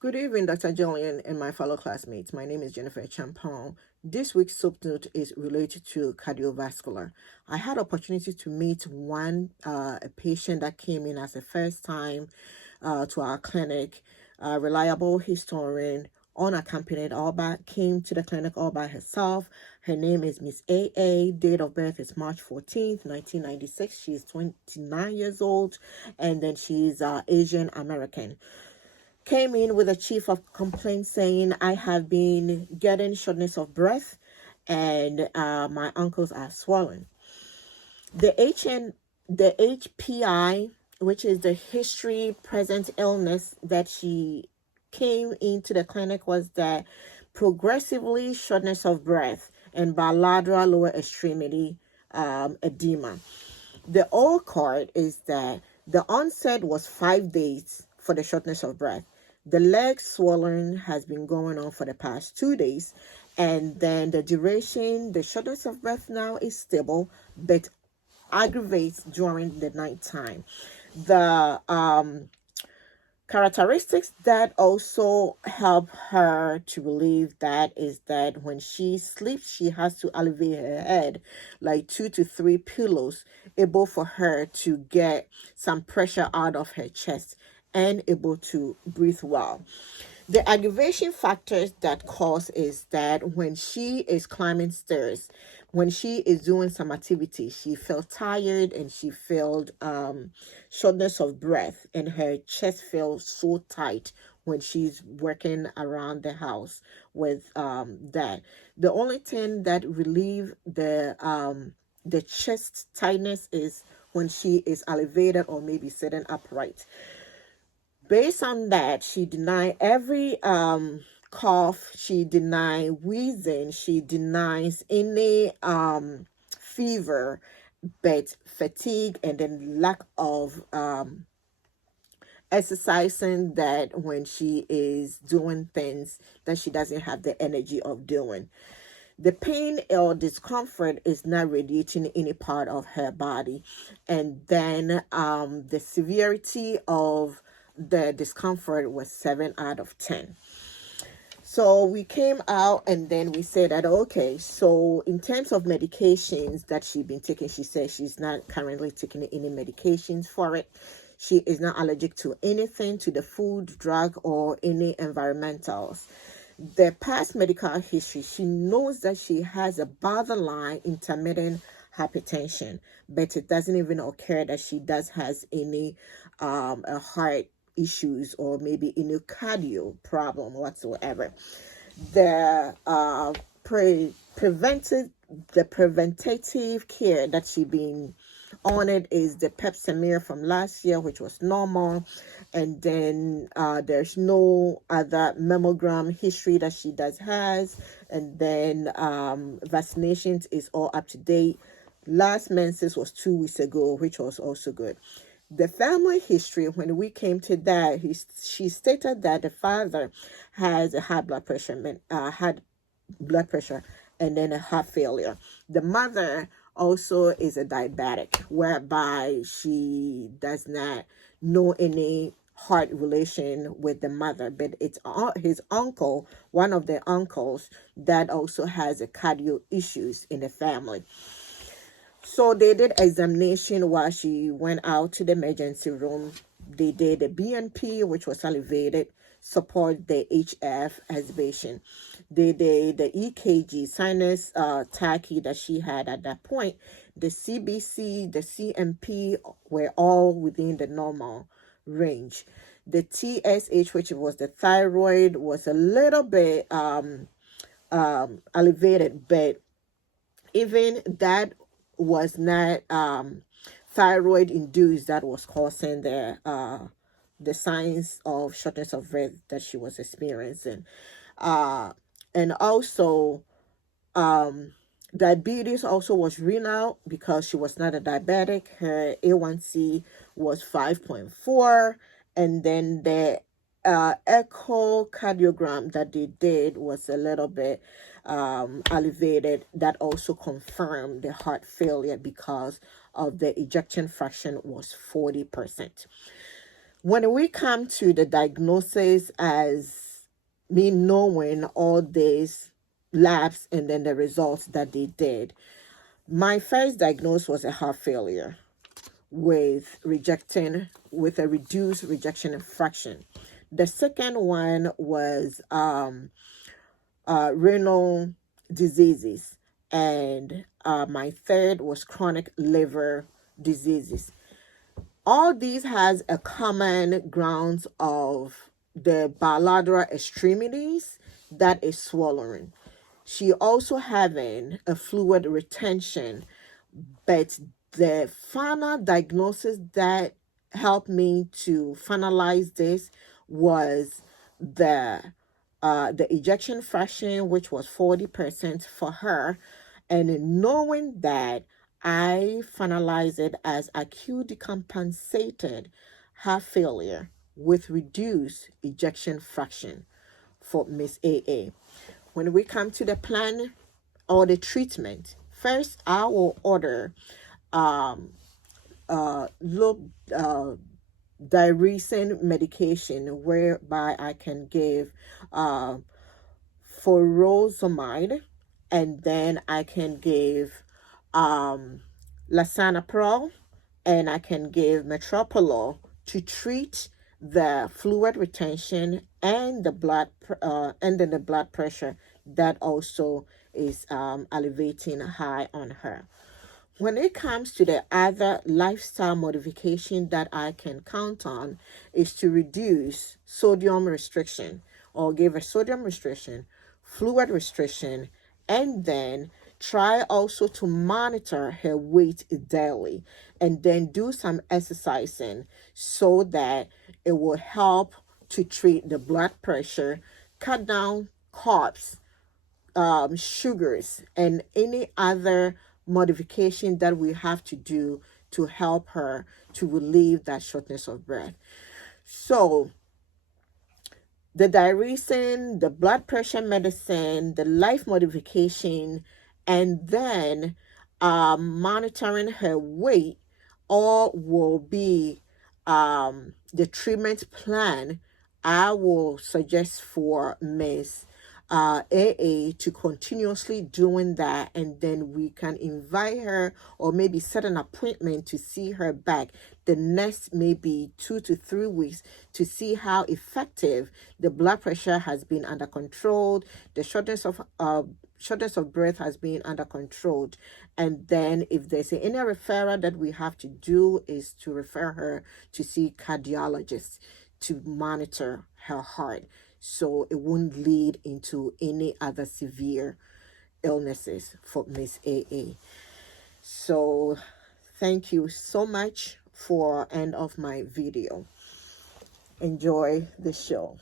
Good evening, Dr. Jillian and my fellow classmates. My name is Jennifer Champon. This week's soap note is related to cardiovascular. I had opportunity to meet a patient that came in as a first time to our clinic, a reliable historian, unaccompanied, all by came to the clinic all by herself. Her name is Miss A. Date of birth is March 14th, 1996. She is 29 years old, and then she's Asian American. Came in with a chief of complaint saying, I have been getting shortness of breath and my ankles are swollen. The HPI, which is the history present illness that she came into the clinic, was that progressively shortness of breath and bilateral lower extremity edema. The old card is that the onset was 5 days for the shortness of breath. The leg swelling has been going on for the past 2 days, and then the duration, the shortness of breath now is stable, but aggravates during the nighttime. The characteristics that also help her to relieve that is that when she sleeps, she has to elevate her head like 2 to 3 pillows, able for her to get some pressure out of her chest and able to breathe well. The aggravation factors that cause is that when she is climbing stairs, when she is doing some activity, she felt tired and she felt shortness of breath, and her chest feels so tight when she's working around the house with that. The only thing that relieve the chest tightness is when she is elevated or maybe sitting upright. Based on that, she denied every cough, she denied wheezing, she denies any fever, but fatigue and then lack of exercising, that when she is doing things that she doesn't have the energy of doing. The pain or discomfort is not radiating any part of her body. And then the severity of the discomfort was 7 out of 10. So we came out and then we said that, okay, so in terms of medications that she's been taking, she says she's not currently taking any medications for it. She is not allergic to anything, to the food, drug, or any environmentals. The past medical history, she knows that she has a borderline intermittent hypertension, but it doesn't even occur that she does has any a heart issues or maybe any cardio problem whatsoever. The preventive the preventative care that she been on it is the pap smear from last year, which was normal, and then there's no other mammogram history that she does has, and then vaccinations is all up to date. Last menses was 2 weeks ago, which was also good. The family history, when we came to that, she stated that the father has a high blood pressure, had blood pressure, and then a heart failure. The mother also is a diabetic, whereby she does not know any heart relation with the mother, but it's his uncle, one of the uncles, that also has a cardio issues in the family. So they did examination while she went out to the emergency room. They did a BNP, which was elevated, support the HF exhibition. They did the EKG, sinus tachy that she had at that point. The CBC, the CMP were all within the normal range. The TSH, which was the thyroid, was a little bit elevated, but even that was not thyroid induced that was causing the signs of shortness of breath that she was experiencing. Uh, and also diabetes also was renal because she was not a diabetic. Her A1C was 5.4, and then the echocardiogram that they did was a little bit elevated. That also confirmed the heart failure because of the ejection fraction was 40%. When we come to the diagnosis, as me knowing all these labs and then the results that they did, my first diagnosis was a heart failure with a reduced rejection fraction. The second one was renal diseases, and my third was chronic liver diseases. All these has a common grounds of the bilateral extremities that is swallowing. She also having a fluid retention, but the final diagnosis that helped me to finalize this was the ejection fraction, which was 40% for her. And in knowing that, I finalized it as acute decompensated heart failure with reduced ejection fraction for Miss AA. When we come to the plan or the treatment, first I will order look diuresin medication, whereby I can give furosemide, and then I can give lisinopril, and I can give metoprolol to treat the fluid retention and the and then the blood pressure that also is elevating high on her. When it comes to the other lifestyle modification that I can count on, is to reduce sodium restriction, or give a sodium restriction, fluid restriction, and then try also to monitor her weight daily, and then do some exercising so that it will help to treat the blood pressure, cut down carbs, sugars, and any other modification that we have to do to help her to relieve that shortness of breath. So the diuresin, the blood pressure medicine, the life modification, and then monitoring her weight, all will be the treatment plan I will suggest for Miss AA to continuously doing that, and then we can invite her or maybe set an appointment to see her back the next maybe 2 to 3 weeks to see how effective the blood pressure has been under control, the shortness of breath has been under control, and then if there's any referral that we have to do, is to refer her to see cardiologists to monitor her heart, so it won't lead into any other severe illnesses for Miss AA. So thank you so much for end of my video. Enjoy the show.